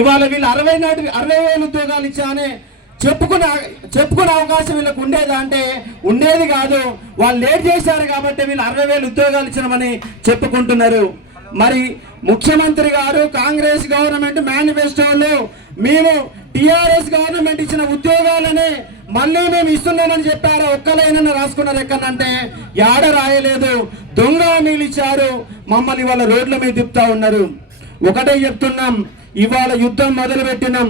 ఇవాళ వీళ్ళు 60,000 ఉద్యోగాలు ఇచ్చానే చెప్పుకునే అవకాశం వీళ్ళకు ఉండేదా అంటే ఉండేది కాదు. వాళ్ళు లేట్ చేశారు కాబట్టి వీళ్ళు 60,000 ఉద్యోగాలు ఇచ్చినామని చెప్పుకుంటున్నారు. మరి ముఖ్యమంత్రి గారు కాంగ్రెస్ గవర్నమెంట్ మేనిఫెస్టోలో మేము టిఆర్ఎస్ గవర్నమెంట్ ఇచ్చిన ఉద్యోగాలనే మళ్ళీ మేము ఇస్తున్నామని చెప్పారు. ఒక్కలైనా రాసుకున్నారు ఎక్కడంటే యాడ రాయలేదు. దొంగ హామీలు ఇచ్చారు. మమ్మల్ని వాళ్ళ రోడ్ల మీద తిప్పుతా ఉన్నారు. ఒకటే చెప్తున్నాం, ఇవాళ యుద్ధం మొదలు పెట్టినాం.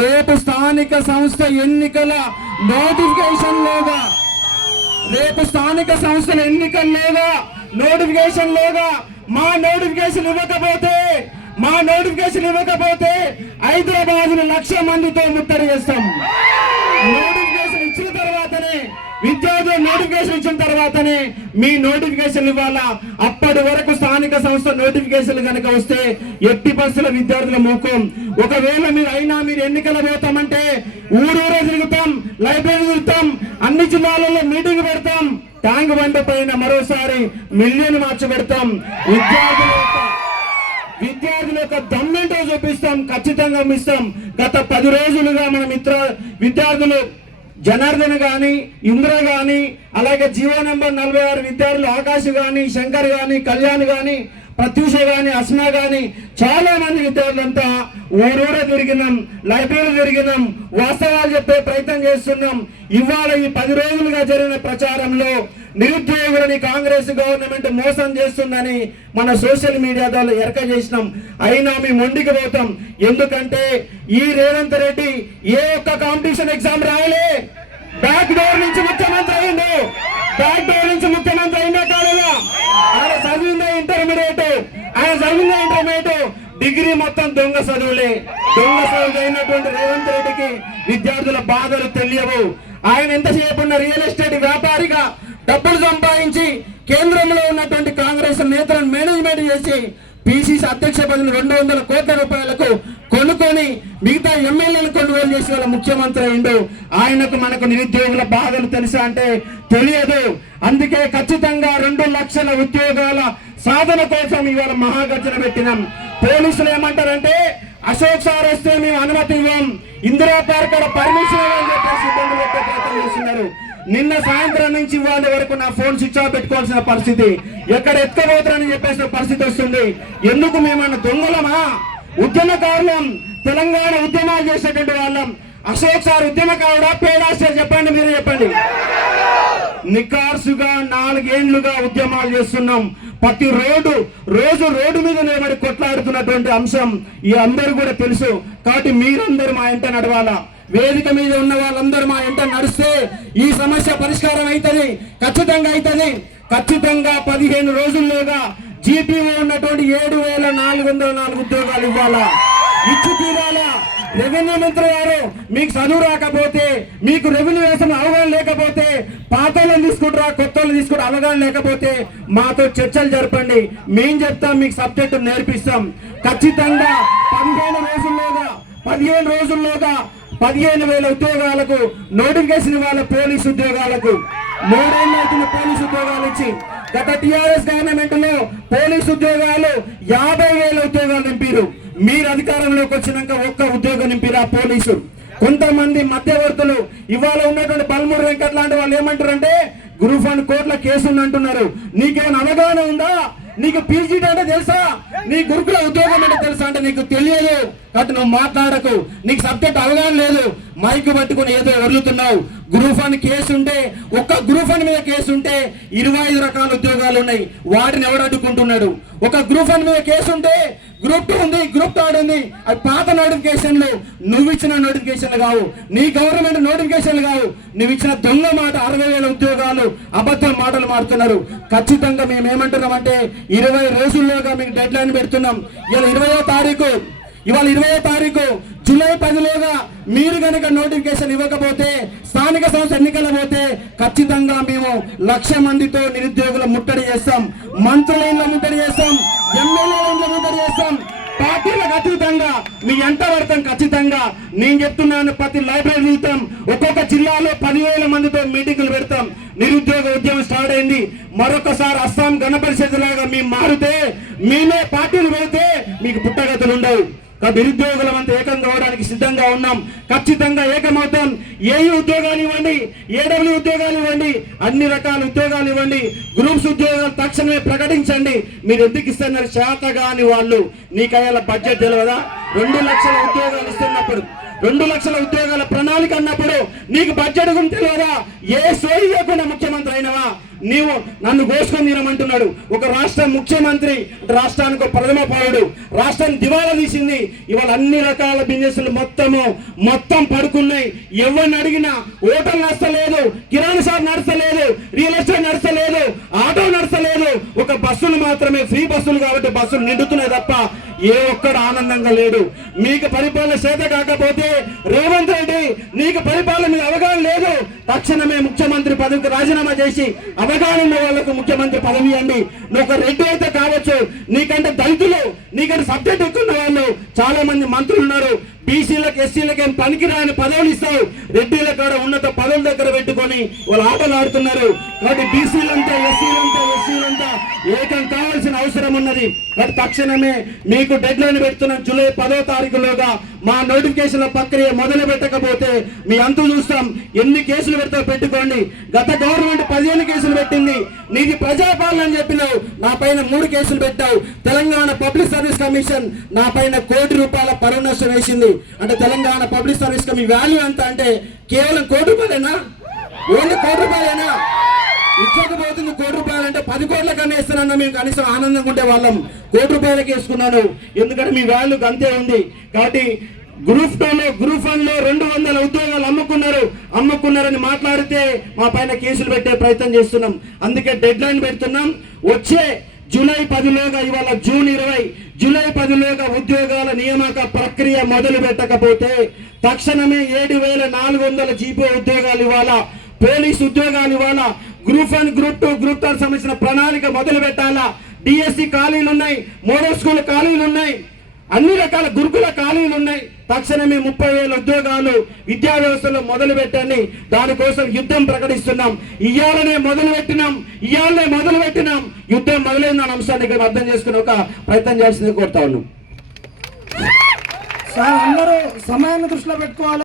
రేపు స్థానిక సంస్థ ఎన్నికల నోటిఫికేషన్ లోగా మా నోటిఫికేషన్ ఇవ్వకపోతే హైదరాబాద్ 1,00,000 మందితో ముట్టడి చేస్తాం. నోటిఫికేషన్ ఇచ్చిన తర్వాతనే మీ నోటిఫికేషన్ ఇవ్వాలా. అప్పటి వరకు స్థానిక సంస్థ నోటిఫికేషన్ కనుక వస్తే ఎట్టి బస్సుల విద్యార్థుల మూకం. ఒకవేళ మీరు ఎన్నికలు పోతామంటే ఊరూరే తిరుగుతాం, లైబ్రరీ తిరుగుతాం, అన్ని జిల్లాలలో మీటింగ్ పెడతాం, ట్యాంక్ బండ పైన మరోసారి మిలియన్ మార్చి పెడతాం. విద్యార్థుల యొక్క దమ్మేంటో చూపిస్తాం, ఖచ్చితంగా ఇస్తాం. గత 10 రోజులుగా మన విద్యార్థులు జనార్దన్ గాని, ఇంద్ర గాని, అలాగే జీవో నెంబర్ 46 విద్యార్థులు ఆకాశ్ గాని, శంకర్ గాని, కళ్యాణ్ గాని, ప్రత్యూష గాని, అస్నా గాని చాలా మంది విద్యార్థులంతా ఊరూరే తిరిగినాం, లైబ్రరీ తిరిగినాం, వాస్తవాలు చెప్పే ప్రయత్నం చేస్తున్నాం. ఇవాళ ఈ 10 రోజులుగా జరిగిన ప్రచారంలో నిరుద్యోగులని కాంగ్రెస్ గవర్నమెంట్ మోసం చేస్తుందని మన సోషల్ మీడియా ద్వారా ఎరక చేసినాం. అయినా మేము మొండికి పోతాం. ఎందుకంటే ఈ రేవంత్ రెడ్డి ఏ ఒక్క కాంపిటీషన్ ఎగ్జామ్ రాయలే. బ్యాక్ డోర్ నుంచి ముఖ్యమంత్రి అయిందో కాలేదా? ఆయన చదివిందే ఇంటర్మీడియట్, డిగ్రీ మొత్తం దొంగ చదువులే. అయినటువంటి రేవంత్ రెడ్డికి విద్యార్థుల బాధలు తెలియవు. ఆయన ఎంతసేపు ఉన్న రియల్ ఎస్టేట్ వ్యాపారిగా డబ్బులు సంపాదించి కేంద్రంలో ఉన్నటువంటి కాంగ్రెస్ నేతలను మేనేజ్మెంట్ చేసి పిసిసి అధ్యక్ష పదవిని 200 కోట్ల రూపాయలకు కొనుక్కొని మిగతా ఎమ్మెల్యేలు కొనుగోలు చేసి వాళ్ళ ముఖ్యమంత్రి అయిండు. ఆయనకు మనకు నిరుద్యోగుల బాధలు తెలుసా అంటే తెలియదు. అందుకే ఖచ్చితంగా 2 లక్షల ఉద్యోగాల సాధన కోసం ఇవాళ మహాగర్జన పెట్టినాం. పోలీసులు ఏమంటారంటే అశోక్ సార్ వస్తే మేము అనుమతి ఇవ్వం, ఇందిరా పార్క్ పర్మిషన్ ఇవ్వని చెప్పేసి ఇబ్బంది పెట్టే ప్రయత్నం చేస్తున్నారు. నిన్న సాయంత్రం నుంచి వాళ్ళ వరకు నా ఫోన్ స్విచ్ ఆఫ్ పెట్టుకోవాల్సిన పరిస్థితి, ఎక్కడ ఎత్తుకోబోతారని చెప్పేసిన పరిస్థితి వస్తుంది. ఎందుకు మేమన్నా దొంగలమా? ఉద్యమకారులం, తెలంగాణ ఉద్యమాలు చేసేటువంటి వాళ్ళం. అశోక్ సార్ ఉద్యమకారుడా పేడాస్తే చెప్పండి, మీరే చెప్పండి. నికార్సుగా 4 ఏళ్లుగా ఉద్యమాలు చేస్తున్నాం. ప్రతి రోజు రోడ్డు మీద నిలబడి కొట్లాడుతున్నటువంటి అంశం ఈ అందరూ కూడా తెలుసు. కాబట్టి మీరందరూ మా ఇంట నడవాలా. వేదిక మీద ఉన్న వాళ్ళందరూ మా ఇంట నడిస్తే ఈ సమస్య పరిష్కారం అవుతుంది, ఖచ్చితంగా అవుతుంది. ఖచ్చితంగా 15 రోజుల్లోగా జీపీఓ ఉన్నటువంటి 7,404 ఉద్యోగాలు ఇవ్వాలా, ఇచ్చి తీరాలా. రెవెన్యూ మంత్రి గారు మీకు చదువు రాకపోతే, మీకు రెవెన్యూ వ్యవస్థ అవగాహన లేకపోతే, పాతలను తీసుకుంటారా కొత్తలు తీసుకుంటారా అవగాహన లేకపోతే మాతో చర్చలు జరపండి. మేం చెప్తాం, మీకు సబ్జెక్టు నేర్పిస్తాం. ఖచ్చితంగా 15 రోజుల్లోగా 15,000 ఉద్యోగాలకు నోటిఫికేషన్ ఇవ్వాలి. పోలీసు ఉద్యోగాలకు 3 ఏళ్ళు అవుతున్న పోలీసు ఉద్యోగాలు ఇచ్చి, గత టిఆర్ఎస్ గవర్నమెంట్ లో పోలీసు ఉద్యోగాలు 50,000 ఉద్యోగాలు నింపారు. మీరు అధికారంలోకి వచ్చినాక ఒక్క ఉద్యోగం నింపిరా పోలీసు. కొంతమంది మధ్యవర్తులు ఇవాళ ఉన్నటువంటి బల్మూరు వెంకట్ లాంటి వాళ్ళు ఏమంటారంటే గ్రూప్ 1 కోర్టుల కేసు అంటున్నారు. నీకేమైనా అవగాహన ఉందా? నీకు పీజీటీ అంటే తెలుసా? నీ గురుకుల ఉద్యోగం అంటే తెలుసా అంటే నీకు తెలియదు. కాబట్టి నువ్వు మాట్లాడకు, నీకు సబ్జెక్ట్ అవగాహన లేదు. మైకు పట్టుకుని ఏదో వదులుతున్నావు. గ్రూప్ 1 కేసు ఉంటే, ఒక్క గ్రూప్ 1 మీద కేసు ఉంటే 25 రకాల ఉద్యోగాలు ఉన్నాయి. వాటిని ఎవరు అడ్డుకుంటున్నాడు? ఒక గ్రూప్ 1 మీద కేసు ఉంటే గ్రూప్ 2 ఉంది, గ్రూప్ 3 ఉంది. అది పాత నోటిఫికేషన్లు, నువ్వు ఇచ్చిన నోటిఫికేషన్లు కావు, నీ గవర్నమెంట్ నోటిఫికేషన్లు కావు. నువ్వు ఇచ్చిన దొంగ మాట 60,000 ఉద్యోగాలు అబద్ధం మాటలు మారుతున్నారు. ఖచ్చితంగా మేము ఏమంటున్నామంటే 20 రోజుల్లోగా మీకు డెడ్ లైన్ పెడుతున్నాం. ఇవాళ 20వ తారీఖు జూలై 10లోగా మీరు కనుక నోటిఫికేషన్ ఇవ్వకపోతే, స్థానిక సంస్థ ఎన్నికలు పోతే ఖచ్చితంగా మేము 1,00,000 మందితో నిరుద్యోగుల ముట్టడి చేస్తాం, మంత్రుల ఇండ్ల ముట్టడి చేస్తాం, ఎమ్మెల్యేల ఇండ్ల ముట్టడి చేస్తాం. పార్టీలకు అతీతంగా మీ ఎంట పడతాం. ఖచ్చితంగా నేను చెప్తున్నాను, ప్రతి లైబ్రరీ వెళ్తాం, ఒక్కొక్క జిల్లాలో 10,000 మందితో మీటింగులు పెడతాం. నిరుద్యోగ ఉద్యమం స్టార్ట్ అయింది. మరొకసారి అస్సాం గణ పరిషత్ లాగా మేము మారితే, మేమే పార్టీలు పెడితే మీకు పుట్టగతులు ఉండవు. నిరుద్యోగులం అంతా ఏకం కావడానికి సిద్ధంగా ఉన్నాం. ఖచ్చితంగా ఏకమవుతాం. ఏఈ ఉద్యోగాలు ఇవ్వండి, ఏడబ్ల్యూ ఉద్యోగాలు ఇవ్వండి, అన్ని రకాల ఉద్యోగాలు ఇవ్వండి, గ్రూప్స్ ఉద్యోగాలు తక్షణమే ప్రకటించండి. మీరు ఎందుకు ఇస్తున్నారు? శాతగాని వాళ్ళు. నీకయ్యాల బడ్జెట్ తెలియదా? 2 లక్షల ఉద్యోగాలు ఇస్తున్నప్పుడు, 2 లక్షల ఉద్యోగాల ప్రణాళిక అన్నప్పుడు నీకు బడ్జెట్ గురించి తెలియదా? ఏ సోయి లేకుండా ముఖ్యమంత్రి అయినవా? నీవు నన్ను కోసుకొని తినమంటున్నాడు ఒక రాష్ట్ర ముఖ్యమంత్రి. రాష్ట్రానికి ప్రథమ పౌరుడు, రాష్ట్రాన్ని దివాలా తీసింది. ఇవాళ అన్ని రకాల బిజినెస్లు మొత్తం పడుకున్నాయి. ఎవరిని అడిగినా హోటల్ నడస్తలేదు, కిరాణా షాప్ నడస్తలేదు, రియల్ ఎస్టేట్ నడస్తలేదు, ఆటో నడస్తలేదు. ఒక బస్సులు మాత్రమే ఫ్రీ బస్సులు కాబట్టి బస్సులు నిండుతున్నాయి తప్ప ఏ ఒక్కడు ఆనందంగా లేడు. మీకు పరిపాలన చేత కాకపోతే రేవంత్ రెడ్డి, నీకు పరిపాలన మీద అవగాహన లేదు, తక్షణమే ముఖ్యమంత్రి పదవికి రాజీనామా చేసి అవగాహన ఉన్న వాళ్ళకు ముఖ్యమంత్రి పదవి ఇవ్వండి. నువ్వు ఒక రెడ్డి అయితే కావచ్చు, నీకంటే దళితులు, నీకంటే సబ్జెక్ట్ ఎక్కువ వాళ్ళు చాలా మంది మంత్రులు ఉన్నారు. బీసీలకు ఎస్సీలకు ఏం పనికిరాని పదవులు ఇస్తావు, రెడ్డిల కాడ ఉన్నత పదవుల దగ్గర పెట్టుకొని వాళ్ళు ఆటలు ఆడుతున్నారు. కాబట్టి బీసీలంతా ఎస్సీలంతా ఏకం కావాల్సిన అవసరం ఉన్నది. కాబట్టి తక్షణమే మీకు డెడ్ లైన్ పెడుతున్నాం. జూలై 10వ తారీఖులోగా మా నోటిఫికేషన్ల ప్రక్రియ మొదలు పెట్టకపోతే మీ అంతు చూస్తాం. ఎన్ని కేసులు పెడతావు పెట్టుకోండి. గత గవర్నమెంట్ 15 కేసులు పెట్టింది. నీది ప్రజాపాలన అని చెప్పినావు, నా పైన 3 కేసులు పెట్టావు. తెలంగాణ పబ్లిక్ సర్వీస్ కమిషన్ నా పైన ₹1,00,00,000 పరువు నష్టం వేసింది. అంటే Telangana public service commission value ఎంత అంటే కేవలం ₹1,00,00,000 ఓన్లీ ₹1,00,00,000 ఇచ్చకపోతుంది. ₹1,00,00,000 అంటే 10 కోట్ల కన్నా ఇస్తానన్నా మేము కనీసం ఆనందంగా ఉండే వాళ్ళం. ₹1,00,00,000 వేసుకున్నాను, ఎందుకంటే మీ వాల్యూ అంతే ఉంది. కాబట్టి గ్రూప్ 2లో గ్రూప్ 1లో 200 ఉద్యోగాలు అమ్ముకున్నారని మాట్లాడితే మా పైన కేసులు పెట్టే ప్రయత్నం చేస్తున్నాం. అందుకే డెడ్ లైన్ పెడుతున్నాం. వచ్చే జూలై 10లోగా, ఇవాళ జూన్ 20, జూలై 10లోగా ఉద్యోగాల నియామక ప్రక్రియ మొదలు పెట్టకపోతే తక్షణమే 7,400 జీపో ఉద్యోగాలు ఇవ్వాలా, పోలీసు ఉద్యోగాలు ఇవ్వాలా, గ్రూప్ 1, గ్రూప్ 2, గ్రూప్ 3 సంబంధించిన ప్రణాళిక మొదలు పెట్టాలా. డిఎస్సి ఖాళీలు ఉన్నాయి, మోడల్ స్కూల్ ఖాళీలు ఉన్నాయి, అన్ని రకాల గురుకుల ఖాళీలు ఉన్నాయి. తక్షణమే 30,000 ఉద్యోగాలు విద్యా వ్యవస్థలో మొదలు పెట్టండి. దానికోసం యుద్ధం ప్రకటిస్తున్నాం. ఇయ్యాలనే మొదలు పెట్టినాం. యుద్ధం మొదలైన అంశాన్ని ఇక్కడ అర్థం చేసుకుని ఒక ప్రయత్నం చేయాల్సింది కోరుతా ఉన్నాం. సార్, అందరూ సమయాన్ని దృష్టిలో పెట్టుకోవాలి.